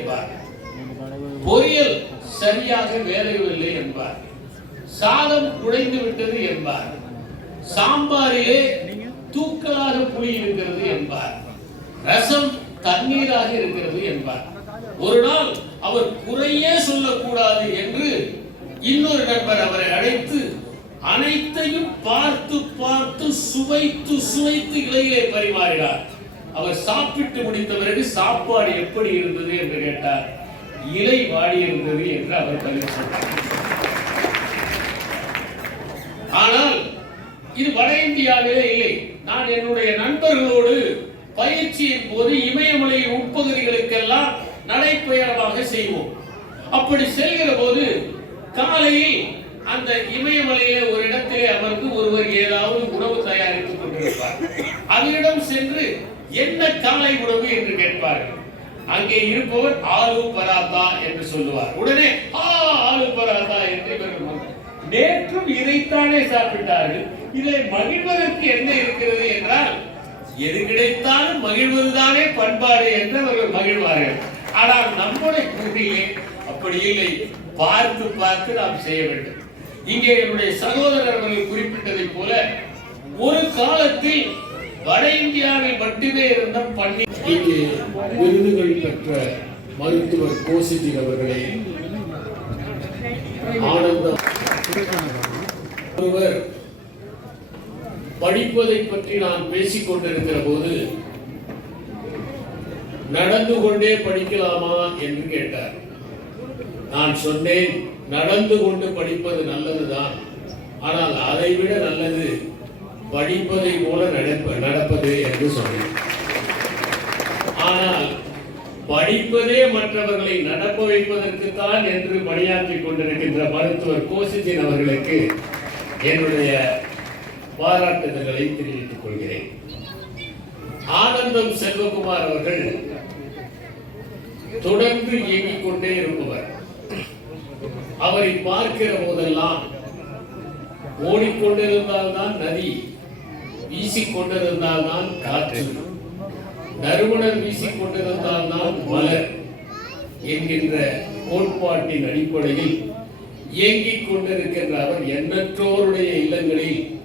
என்பார். பொரியல் சரியாக வேகவில்லை என்பார். சாதம் குழைந்து விட்டது என்பார். சாம்பாரிலே தூக்கலாக புளி இருக்கிறது என்பார். ரசம் தண்ணீராக இருக்கிறது என்பார். ஒரு நாள் அவர் குறையே சொல்லக்கூடாது என்று இன்னொரு நண்பர் அவரை அழைத்து அனைத்தையும் பார்த்து பார்த்து சுவைத்து சுவைத்து இலையிலே பரிமாறினார். அவர் சாப்பிட்டு முடித்த பிறகு சாப்பாடு எப்படி இருந்தது என்று கேட்டார். இலை வாடி இருந்தது என்று அவர் பதில் சொன்னார். ஆனால் இது வட இந்தியாவிலே இல்லை. நான் என்னுடைய நண்பர்களோடு பயிற்சியின் போது இமயமலையின் உட்பகுதிகளுக்கெல்லாம் நடைப்பயணமாக செய்வோம். அப்படி செல்கிற போது காலையில் அந்த இமயமலையிலே ஒரு இடத்திலே அமர்ந்து ஒருவர் ஏதாவது உணவு தயாரித்துக் கொண்டிருப்பார். அவரிடம் சென்று என்ன காலை உணவு என்று கேட்பார்கள்? அங்கே இருப்பவர் ஆலு பராத்தா என்று சொல்லுவார். உடனே ஆ ஆலு பராத்தா என்று இவர்கள் நேற்றும் இதைத்தானே சாப்பிட்டார்கள். இதை மகிழ்வதற்கு என்ன இருக்கிறது என்றால் எது கிடைத்தாலும் மகிழ்வதுதானே பண்பாடு என்று அவர்கள் மகிழ்வார்கள். ஆனால் நம்முடைய கூட்டிலே அப்படி இல்லை. பார்த்து பார்த்து நாம் செய்ய வேண்டும். இங்கே என்னுடைய சகோதரர்கள் குறிப்பிட்டதை குறிப்பிட்டதைப் போல ஒரு காலத்தில் வட இந்தியாவில் மட்டுமே இருந்த பள்ளி இங்கே விருதுகள் பெற்ற மருத்துவர் கோசிஜி அவர்களே ஆனந்தம். ஒருவர் படிப்பதை பற்றி நான் பேசிக் கொண்டிருக்கிற போது நடந்து கொண்டே படிக்கலாமா என்று கேட்டார். நான் சொன்னேன் நடந்து கொண்டு படிப்பது நல்லதுதான். ஆனால் அதை விட நல்லது படிப்பதை போல நட என்று சொன்னேன். ஆனால் படிப்பதே மற்றவர்களை நடப்ப வைப்பதற்கு தான் என்று பணியாற்றிக் கொண்டிருக்கின்ற மருத்துவர் கோசிஜின் அவர்களுக்கு என்னுடைய பாராட்டுதல்களை தெரிவித்துக் கொள்கிறேன். ஆனந்தம் செல்வகுமார் அவர்கள் தொடர்ந்து இயங்கிக் கொண்டே இருப்பவர். அவரை பார்க்கிற போதெல்லாம் ஓடிக்கொண்டிருந்தால்தான் நதி வீசிக்கொண்டிருந்தால்தான் காற்று. நறுமணம் வீசிக்கொண்டிருந்தால்தான் மலர் என்கின்ற கோட்பாட்டின் அடிப்படையில் இயங்கிக் கொண்டிருக்கின்ற அவர் எண்ணற்றோருடைய இல்லங்களில்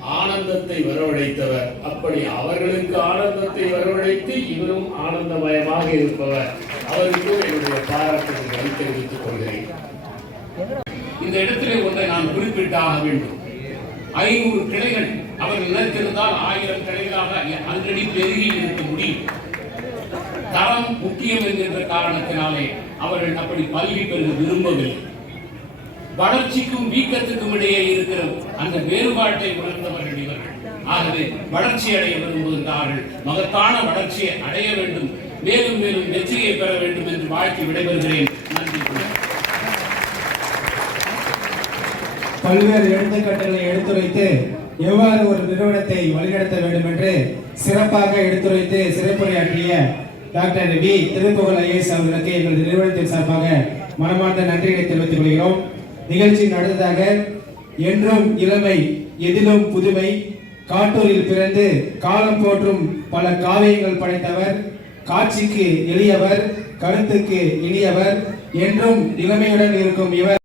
ஆனந்தத்தை வரவழைத்தவர். அப்படி அவர்களுக்கு ஆனந்தத்தை வரவழைத்து இவரும் ஆனந்தமயமாக இருப்பவர். அவருக்கும் என்னுடைய பாராட்டுகளை தெரிவித்துக் கொள்கிறேன். இந்த இடத்திலே ஒன்றை நான் குறிப்பிட்டாக வேண்டும். ஐநூறு கிளைகள் அவர்கள் நினைத்திருந்தால் ஆயிரம் கடைகளாக ஆல்ரெடி பெருகி இருக்க முடியும். தரம் முக்கியம் என்கின்ற காரணத்தினாலே அவர்கள் அப்படி பல்கி பெருக விரும்பவில்லை. வளர்ச்சிக்கும் வீக்கத்துக்கும் இடையே இருக்கிற அந்த வேறுபாட்டை உணர்ந்தவர்கள் இவர்கள். ஆகவே வளர்ச்சி அடைய விரும்புகின்றார்கள் மகத்தான வளர்ச்சியை அடைய வேண்டும். மேலும் மேலும் வெற்றியை பெற வேண்டும் என்று வாழ்த்து விடைபெறுகிறேன். நன்றி. பல்வேறு எடுத்துக்காட்டுகளை எடுத்துரைத்து எவ்வாறு ஒரு நிறுவனத்தை வழிநடத்த வேண்டும் என்று சிறப்பாக எடுத்துரைத்து சிறப்புரையாற்றிய டாக்டர் வி திருப்புகழ் ஐஎஸ் அவர்களுக்கு எங்களது நிறுவனத்தின் சார்பாக மனமார்ந்த நன்றியை தெரிவித்துக் கொள்கிறோம். நிகழ்ச்சியின் அடுத்ததாக என்றும் இளமை எதிலும் புதுமை காட்டூரில் பிறந்து காலம் போற்றும் பல காவியங்கள் படைத்தவர் காட்சிக்கு எளியவர் கருத்துக்கு இனியவர் என்றும் இளமையுடன் இருக்கும் இவர்.